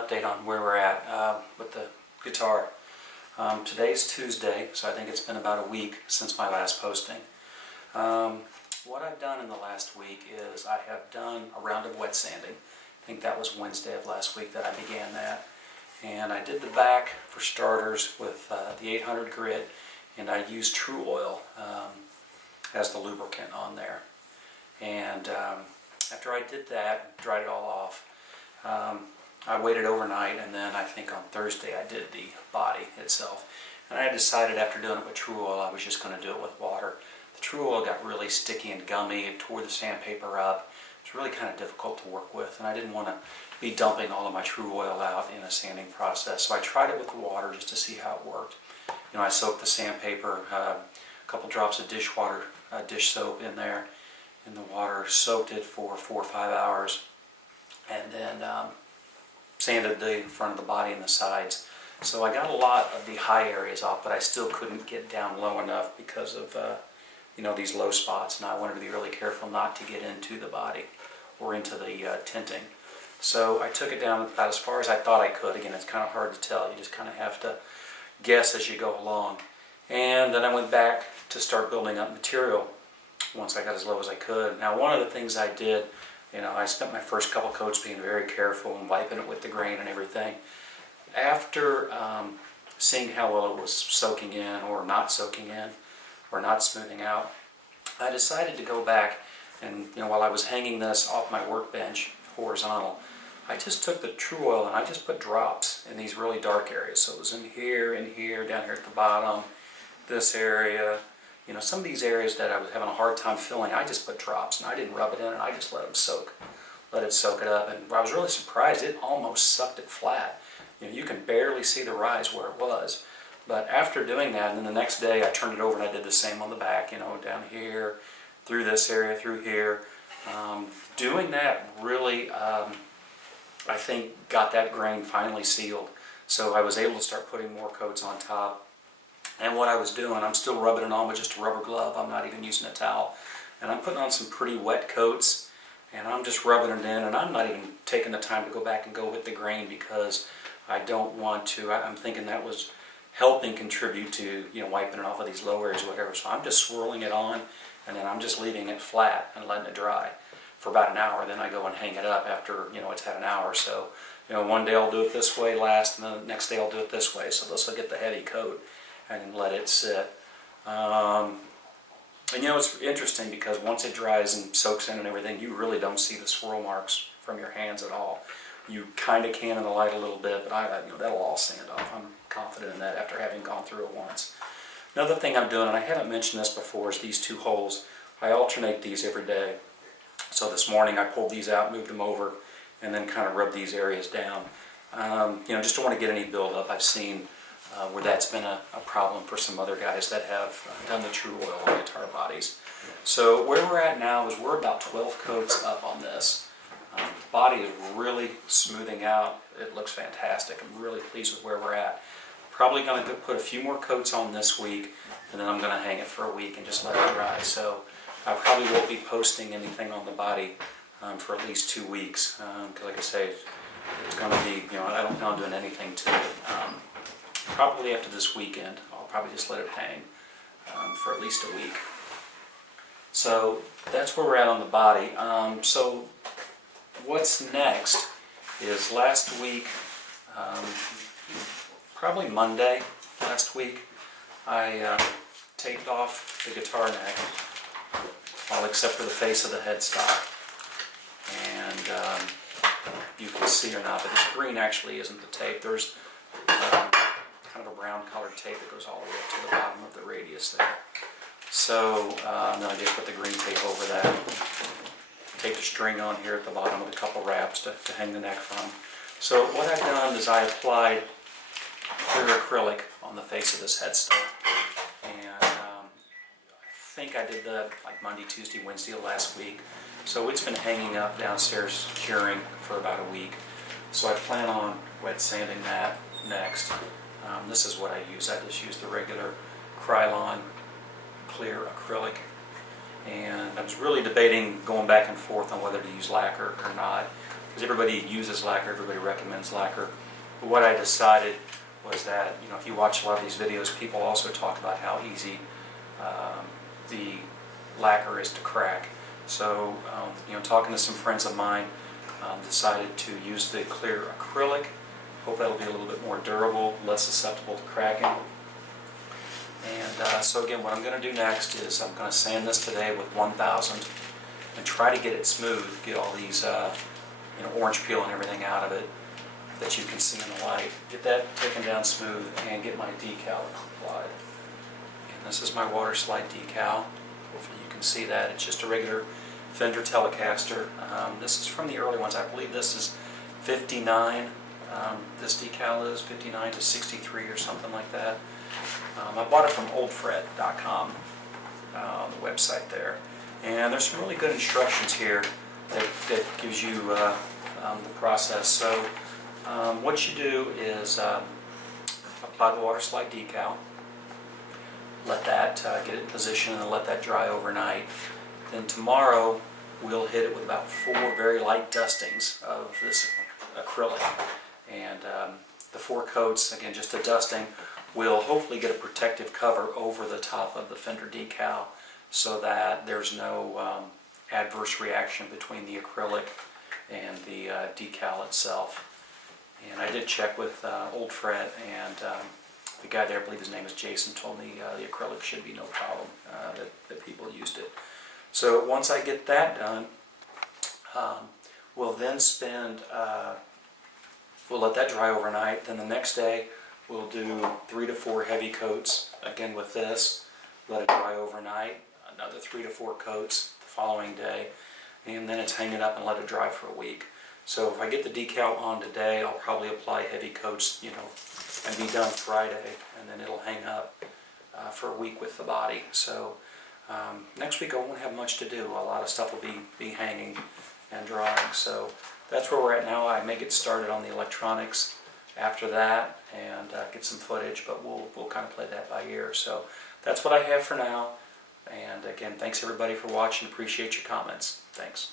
update on where we're at with the guitar. Today's Tuesday, so I think it's been about a week since my last posting. What I've done in the last week is I have done a round of wet sanding. I think that was Wednesday of last week that I began that. And I did the back, for starters, with the 800 grit, and I used Tru Oil as the lubricant on there. And after I did that, dried it all off, I waited overnight, and then I think on Thursday I did the body itself. And I decided after doing it with Tru Oil I was just going to do it with water. The Tru Oil got really sticky and gummy. It tore the sandpaper up. It's really kind of difficult to work with, and I didn't want to be dumping all of my Tru Oil out in a sanding process. So I tried it with the water just to see how it worked. You know, I soaked the sandpaper, a couple drops of dishwater, dish soap in there, in the water, soaked it for 4 or 5 hours, and then sanded the front of the body and the sides. So I got a lot of the high areas off, but I still couldn't get down low enough because of you know, these low spots, and I wanted to be really careful not to get into the body or into the tinting. So I took it down about as far as I thought I could. Again, it's kind of hard to tell. You just kind of have to guess as you go along. And then I went back to start building up material once I got as low as I could. Now, one of the things I did, you know, I spent my first couple coats being very careful and wiping it with the grain and everything. After seeing how well it was soaking in or not soaking in or not smoothing out, I decided to go back and, you know, while I was hanging this off my workbench horizontal, I just took the Tru Oil and I just put drops in these really dark areas. So it was in here, down here at the bottom, this area. You know, some of these areas that I was having a hard time filling, I just put drops, and I didn't rub it in, and I just let them soak. Let it soak it up, and I was really surprised. It almost sucked it flat. You know, you can barely see the rise where it was. But after doing that, and then the next day I turned it over and I did the same on the back, you know, down here, through this area, through here. Doing that really, I think, got that grain finally sealed. So I was able to start putting more coats on top. And what I was doing, I'm still rubbing it on with just a rubber glove. I'm not even using a towel. And I'm putting on some pretty wet coats, and I'm just rubbing it in, and I'm not even taking the time to go back and go with the grain because I don't want to. I'm thinking that was helping contribute to, you know, wiping it off of these low areas or whatever. So I'm just swirling it on, and then I'm just leaving it flat and letting it dry for about an hour. Then I go and hang it up after, you know, it's had an hour. So, you know, one day I'll do it this way last, and then the next day I'll do it this way. So this will get the heavy coat and let it sit. And you know, it's interesting because once it dries and soaks in and everything, you really don't see the swirl marks from your hands at all. You kind of can in the light a little bit, but you know, that'll all sand off. I'm confident in that after having gone through it once. Another thing I'm doing, and I haven't mentioned this before, is these two holes. I alternate these every day. So this morning I pulled these out, moved them over, and then kind of rubbed these areas down. You know, just don't want to get any buildup. I've seen where that's been a problem for some other guys that have done the Tru Oil on guitar bodies. So where we're at now is we're about 12 coats up on this. The body is really smoothing out. It looks fantastic. I'm really pleased with where we're at. Probably going to put a few more coats on this week, and then I'm going to hang it for a week and just let it dry. So I probably won't be posting anything on the body for at least 2 weeks, because like I say, it's going to be, you know, I don't plan on doing anything to it. Probably after this weekend, I'll probably just let it hang for at least a week. So that's where we're at on the body. So what's next is last week, probably Monday last week, I taped off the guitar neck, all except for the face of the headstock. And you can see or not, but this green actually isn't the tape. There's kind of a brown colored tape that goes all the way up to the bottom of the radius there. So then I just put the green tape over that. Take the string on here at the bottom with a couple wraps to hang the neck from. So what I've done is I applied clear acrylic on the face of this headstock. And I think I did that like Monday, Tuesday, Wednesday of last week. So it's been hanging up downstairs curing for about a week. So I plan on wet sanding that next. This is what I use. I just use the regular Krylon clear acrylic. And I was really debating going back and forth on whether to use lacquer or not. because everybody uses lacquer, everybody recommends lacquer. But what I decided was that, you know, if you watch a lot of these videos, people also talk about how easy the lacquer is to crack. So, you know, talking to some friends of mine, decided to use the clear acrylic. Hope that'll be a little bit more durable, less susceptible to cracking. And so again, what I'm going to do next is I'm going to sand this today with 1000 and try to get it smooth, get all these you know, orange peel and everything out of it that you can see in the light. Get that taken down smooth and get my decal applied. And this is my water slide decal. Hopefully you can see that. It's just a regular Fender Telecaster. This is from the early ones. I believe this is 59. This decal is 59 to 63 or something like that. I bought it from oldfred.com, the website there. And there's some really good instructions here that gives you the process. So what you do is apply the water slide decal, let that get it in position and let that dry overnight. Then tomorrow we'll hit it with about 4 very light dustings of this acrylic. And the 4 coats, again just a dusting, will hopefully get a protective cover over the top of the Fender decal so that there's no adverse reaction between the acrylic and the decal itself. And I did check with Old Fred, and the guy there, I believe his name is Jason, told me the acrylic should be no problem, that people used it. So once I get that done, we'll then spend, we'll let that dry overnight. Then the next day we'll do 3 to 4 heavy coats, again with this, let it dry overnight, another 3 to 4 coats the following day, and then it's hanging up and let it dry for a week. So if I get the decal on today, I'll probably apply heavy coats, you know, and be done Friday, and then it'll hang up for a week with the body. So next week I won't have much to do. A lot of stuff will be hanging and drying. So that's where we're at now. I may get started on the electronics after that and get some footage, but we'll kind of play that by ear. So that's what I have for now. And again, thanks everybody for watching. Appreciate your comments. Thanks.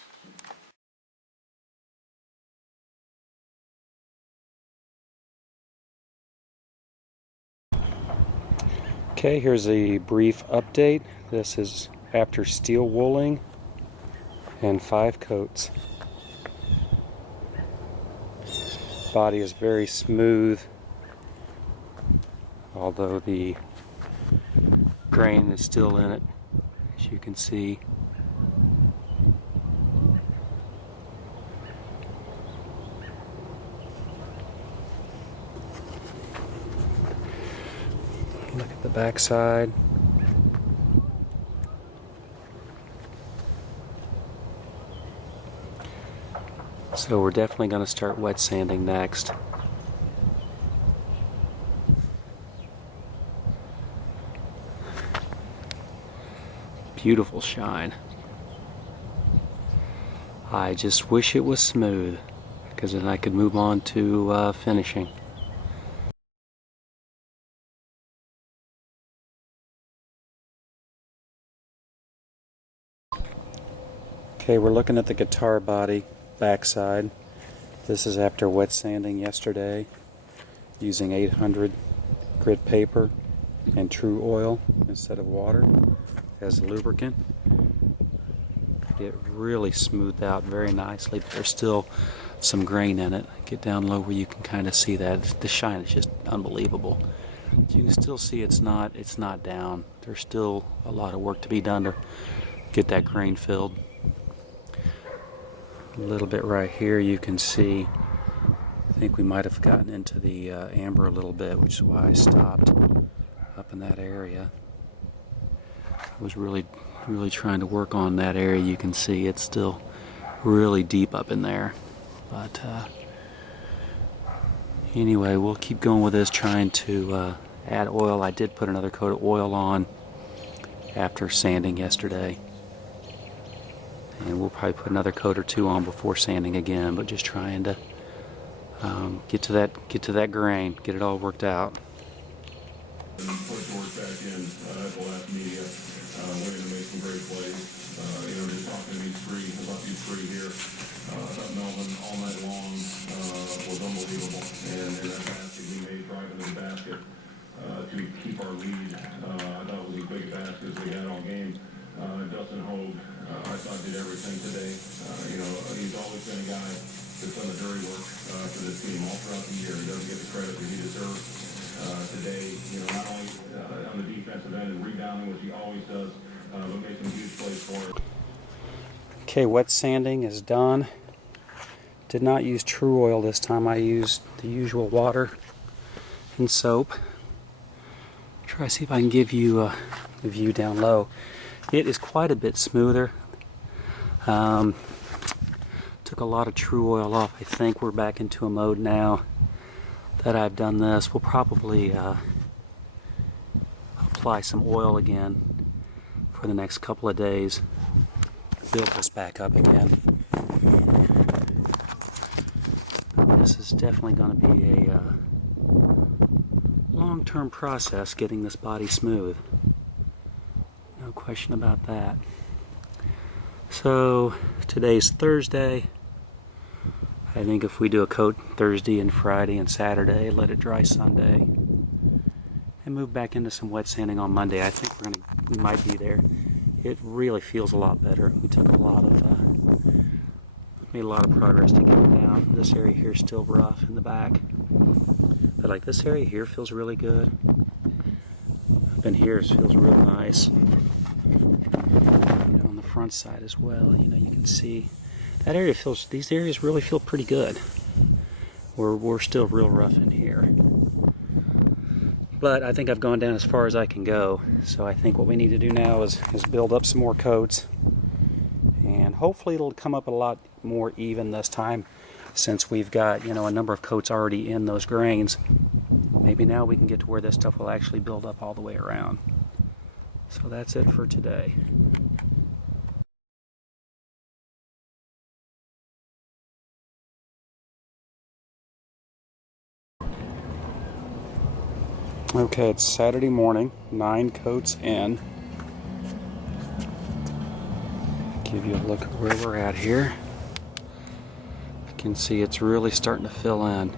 Okay, here's a brief update. This is after steel wooling and 5 coats. Body is very smooth, although the grain is still in it, as you can see. Look at the back side. So we're definitely going to start wet sanding next. Beautiful shine. I just wish it was smooth, because then I could move on to finishing. Okay, we're looking at the guitar body backside. This is after wet sanding yesterday using 800 grit paper and Tru Oil instead of water as lubricant. It really smoothed out very nicely, but there's still some grain in it. Get down low where you can kind of see that. The shine is just unbelievable. You can still see it's not down. There's still a lot of work to be done to get that grain filled. A little bit right here you can see, I think we might have gotten into the amber a little bit, which is why I stopped up in that area. I was really trying to work on that area. You can see it's still really deep up in there, but anyway, we'll keep going with this, trying to add oil. I did put another coat of oil on after sanding yesterday, and we'll probably put another coat or 2 on before sanding again, but just trying to get to that grain, get it all worked out. Put work back in at the last media. We're going to make some great plays. Just talking to these 3 about these 3 here. Melvin all night was unbelievable. And that basket we made driving to the basket to keep our lead, I thought was as big a basket as we had all game. Dustin Hogue, I thought did everything today. He's always been a guy that's done the dirty work for this team all throughout the year. He doesn't get the credit that he deserves. Today, not only on the defensive end and rebounding, which he always does, but making huge plays for it. Okay, wet sanding is done. Did not use Tru Oil this time. I used the usual water and soap. Try to see if I can give you a view down low. It is quite a bit smoother. Took a lot of Tru Oil off. I think we're back into a mode now that I've done this. We'll probably apply some oil again for the next couple of days. Build this back up again. This is definitely going to be a long-term process getting this body smooth. No question about that. So today's Thursday. I think if we do a coat Thursday and Friday and Saturday, let it dry Sunday, and move back into some wet sanding on Monday, I think we might be there. It really feels a lot better. We took made a lot of progress to get it down. This area here is still rough in the back, but like this area here feels really good. Up in here it feels real nice. On the front side as well, you can see that area these areas really feel pretty good. We're still real rough in here, but I think I've gone down as far as I can go. So I think what we need to do now is build up some more coats, and hopefully it'll come up a lot more even this time, since we've got a number of coats already in those grains. Maybe now we can get to where this stuff will actually build up all the way around. So that's it for today. Okay, it's Saturday morning, 9 coats in. Give you a look at where we're at here. You can see it's really starting to fill in.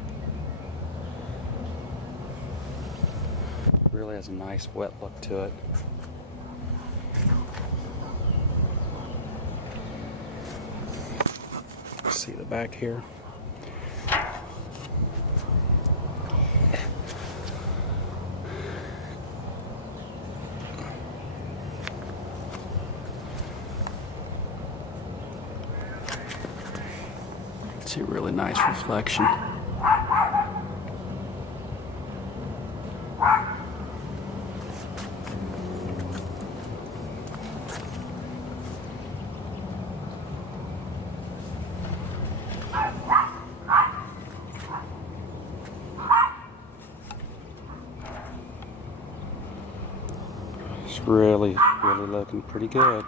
Really has a nice wet look to it. See the back here. See a really nice reflection. It's really looking pretty good.